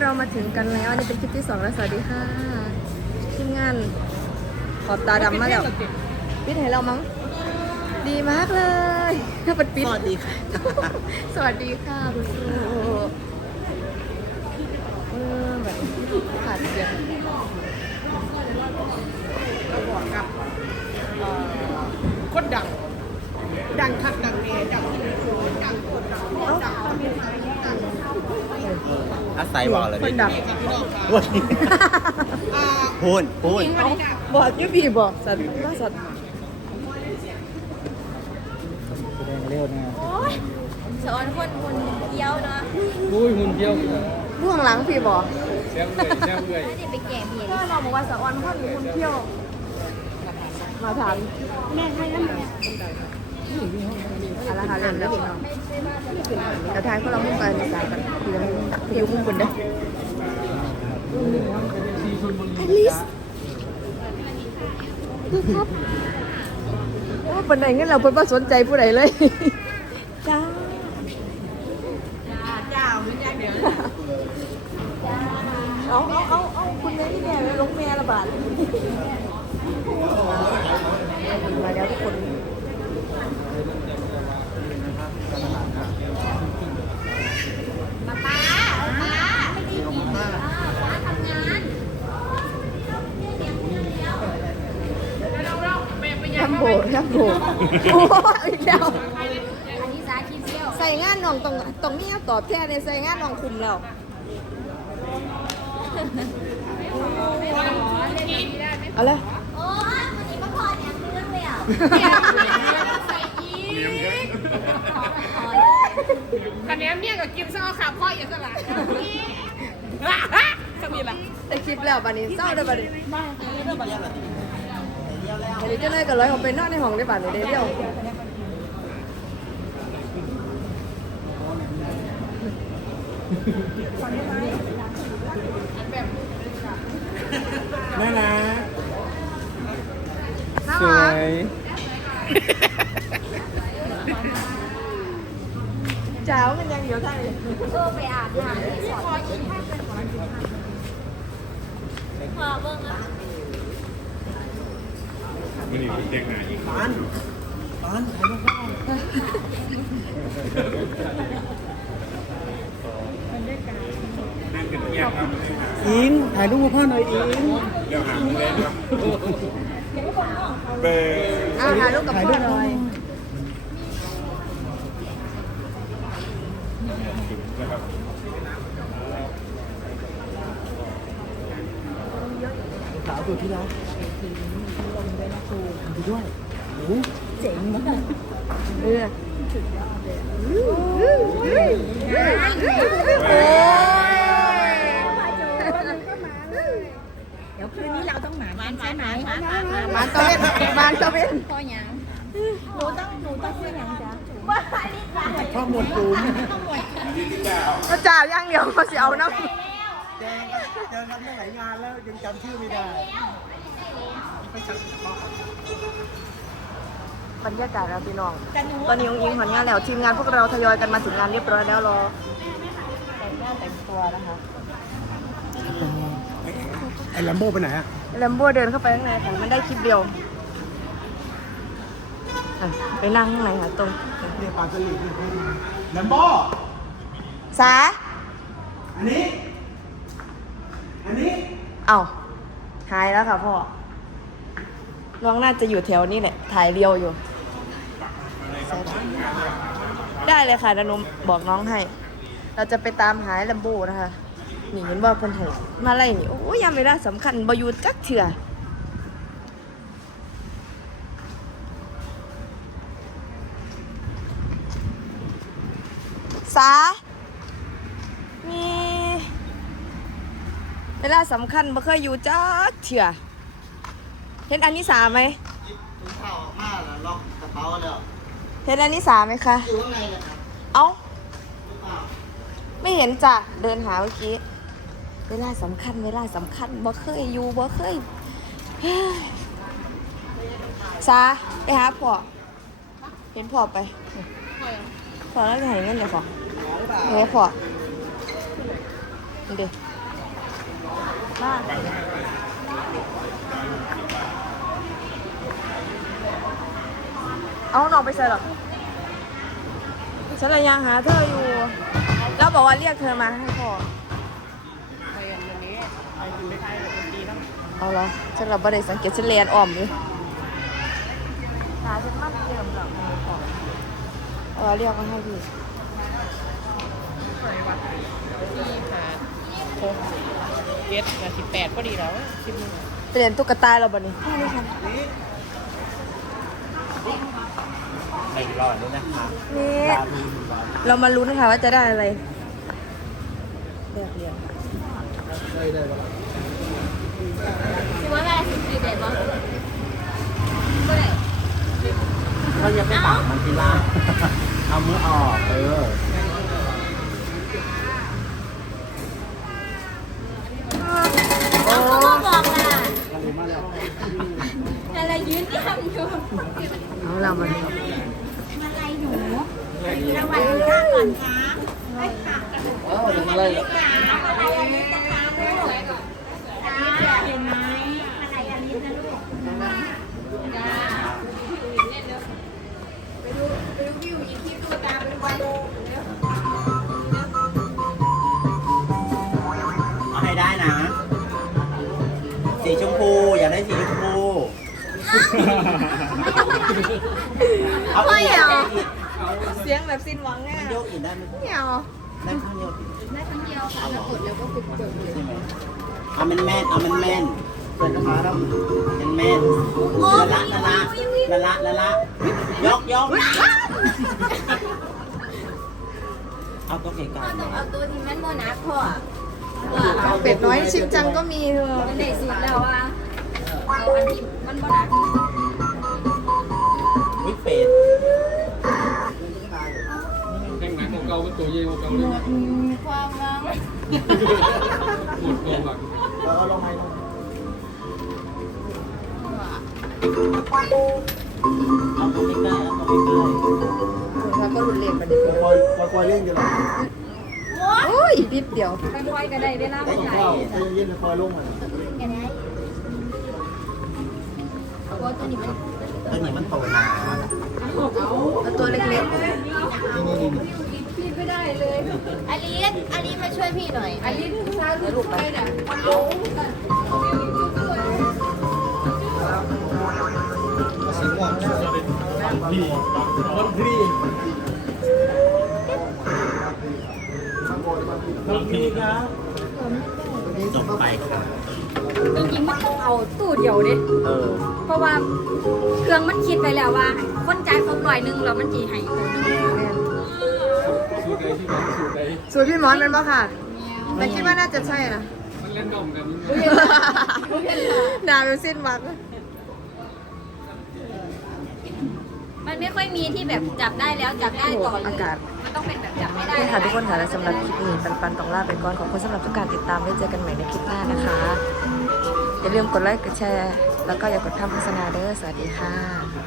เรามาถึงกันแล้วอันนี้เป็นคลิปที่สองแล้วสวัสดีค่ะทีมงานขอบตาดำมาแล้วปิดให้เรามั้งดีมากเลยถ้าเป็นปิดสวัสดีค่ะ สวัสดีค่ะคุณครูเออแบบขาดเสียงคนดัง ดังคักดังเนดังที่มีครูดังคนดังดังคนดัง อาศัยบอกเลยคนดับกับพี่น้องค่ะวันอ่าพูนพูนเอาบอกยุบีบอกสัตว์ว่าสัตว์แสดงเร็วนะสอนคนคนเดียวเนาะอุ้ยหุ่นเดียวเบื้องหลังพี่บอกแซมเลยแซมเลยไม่ได้ไปแก่เบียร์ก็เราบอกว่าสะออนพ่อหรือคนเที่ยวมาถามแม่ให้แล้วแม่ อะไรคะเริ่มแล้วพี่น้องเดี๋ยวทายก็เรามุ่งไปในสายกันพี่จะพี่ยุ่งมุ่งคนเด้ออลิสดูครับว่าปันไหนงั้นเราเป็นว่าสนใจผู้ใดเลย จ้า เจ้าไม่ใช่เดี๋ยว เอาเอาเอาเอาคุณแม่นี่แม่ลงแม่ระบาดมาแล้วทุกคน ป้าป้าป้าไม่ได้กินป้าป้าทำงาน แฮมโบแฮมโบโอ้ยอีกแล้วอันนี้สาคิดเที่ยวใส่งานน้องตรงตรงนี้ตอบแทนเลยใส่งานน้องคุมแล้วเอาเลยโอ้ยวันนี้ก็พอเนี่ยเรื่องเลยอะใส่อีกคะแนนเมี่ยกับกินซะเอาขาพ่ออย่าสละสมีละแต่คลิปแล้วบัดนี้เศร้าได้อบัดนี้ อันนี้เจ้าหน้ายก็ร้อยออกไปนอนในห้องได้บัดนี้เดียวน่ารักน่าสวรักยเจ้ามันยังเดียวได้เออไปอาบน้ำที่สอนพอเบิ่ง อะปานปานถ่ายรูปพ่ออิงถ่ายรูปพ่อหน่อยอิงอ่าถ่ายรูปกับพ่อหน่อยสาวตัวที่รัก ดูด้วยโอ้เลืออโอ้ยเดี๋ยวคืนนี้เราต้องหมามันใช่ไหมมานตะเวนมานตะเวนพอยังหนูต้องหนูต้องซื้อยังจ้ะชอบหมวดปูมก็จ่าย่างเดียวเขาสิเอาน้ำ เจอเจอกันมาหลายงานแล้วยังจำชื่อไม่ได้บรรยากาศเราพี่น้อง ตอนนี้องค์อิงผ่านงานแล้วทีมงานพวกเราทยอยกันมาถึงงานเรียบร้อยแล้วรอแต่งหน้าแต่งตัวนะคะไอ้ลัมโบ้ไปไหนอะแลมโบเดินเข้าไปข้างในค่ะมันได้คลิปเดียวอะไปนั่งข้างในค่ะตรงเรียกปลาสลิดลัมโบ้สาอันนี้อันนี้ เอ้าหายแล้วค่ะพ่อ น้องน่าจะอยู่แถวนี้แหละ ถ่ายเรียวอยู่ ได้เลยค่ะนนุมบอกน้องให้ เราจะไปตามหาแลมโบนะคะนี่เห็นว่าเพิ่นให้มาไล่นี่ โอ้ยยามเวลาสำคัญบอยูจักเถื่อสา มี เวลาสำคัญบ่เคยอยู่จักเถื่อเห็นอันนี้สาไหมถุงเท้าผ้าแล้วล็อกกระเป๋าแล้วเห็นอันนี้สาไหมคะ อยู่ข้างในเลยครับเอ้าไม่เห็นจ้ะเดินหาเมื่อกี้ เวลาสำคัญ เวลาสำคัญบ่เคยอยู่บ่เคยเฮ้ยสาไปหาพ่อเห็นพ่อไปพ่อแล้วจะให้เงินเลยพ่อเฮ้ยพ่อนี่เด้อ บ้าเอาน้องไปใส่หรอกฉันเลยยังหาเธออยู่ แล้วบอกว่าเรียกเธอมาให้พ่อไปอันนี้ไปกินไปไทยดนตรีทั้งเอาเหรอฉันเราไม่ได้สังเกตฉันเรียนอ้อมอยู่หาฉันมั่นเดิมหรอกเออเรียกมาให้พี่ไปวัดที่หาดโคก เจ็ดกับสิบแปดพอดีแล้วสิบเปลี่ยนตุ๊กตาเราบ่นี่นี่ค่ะไม่รอดด้วยนะคะนี่ตามีหนึ่งร้อยเรามาลุ้นค่ะว่าจะได้อะไรเรียกเรียงคือว่าแม่สิบสี่เด็ดบ่ก็ได้ก็ยังไม่ปากมันทีล่าเอามือออก เออ เอาก็มาบอกน่ะ อะไรยืนยันอยู่เอาเรามาดูอะไรหนูระวังข้างก่อนค่ะไม่ค่ะ ไม่อีกเอาเอาอีกเสียงแบบสิ้นหวังแน่โยกอีกได้ไหมไม่เอาได้ข้างเดียวได้ครั้งเดียวค่ะแล้วกดแล้วก็กดกดเลยใช่ไหมเอามันแม่นเอามันแม่นเกิดนะคะเราเป็นแม่นละละละละละละละละยกยกเอาตัวไก่ไก่พ่อต้องเอาตัวที่มันโมนัสพ่อเป็ดน้อยชิมจังก็มีเธอมันได้สิแล้วว่าเอาอันที่ มันโมนัสวิเป็ดแข่งหนังของเก่าเป็นตัวเย่ของเก่าเลยความหวังหมดตัวหวังเราลงไปเอาตัวใกล้ๆเอาตัวใกล้เขาก็รุนแรงประเด็นๆปล่อยปล่อยปล่อยเล่นกันเลยโอ้ยนิดเดียวไปคอยก็ได้ได้รับได้ไหนยินเปล่าได้ยินปล่อยลงมา กันได้เพราะตัวนี้มันตัวนี้มันโตนาเอาตัวเล็กนี่นี่นี่พี่ไม่ได้เลยอลิสอลิสมาช่วยพี่หน่อยอลิสๆลูกไปสีม่วงพี่วันพี่วันพี่ครับจบไปครับ จริงๆมันต้องเอาตู้เดียวดิเออ เพราะว่าเครื่องมันคิดไปแล้วว่าคนจ่ายครบร้อยหนึ่งแล้วมันจีให้ตัวหนึงสูตรใดที่แบบสูตรใดสูตรพี่หมอนเป็นปะค่ะ แต่คิดว่าน่าจะใช่นะ มันเล่นดอมกันด่าเป็นสิ้นหวังมันไม่ค่อยมีที่แบบจับได้แล้วจับได้ต่อเลยอากาศ มันต้องเป็นแบบจับไม่ได้นี่ค่ะทุกคนค่ะและสำหรับคลิปนี้ปันปันต้องลาไปก่อนขอบคุณสำหรับทุกการติดตามไว้เจอกันใหม่ในคลิปหน้านะคะ อย่าลืมกดไลค์กดแชร์ แล้วก็อย่ากดทำโฆษณาเด้อสวัสดีค่ะ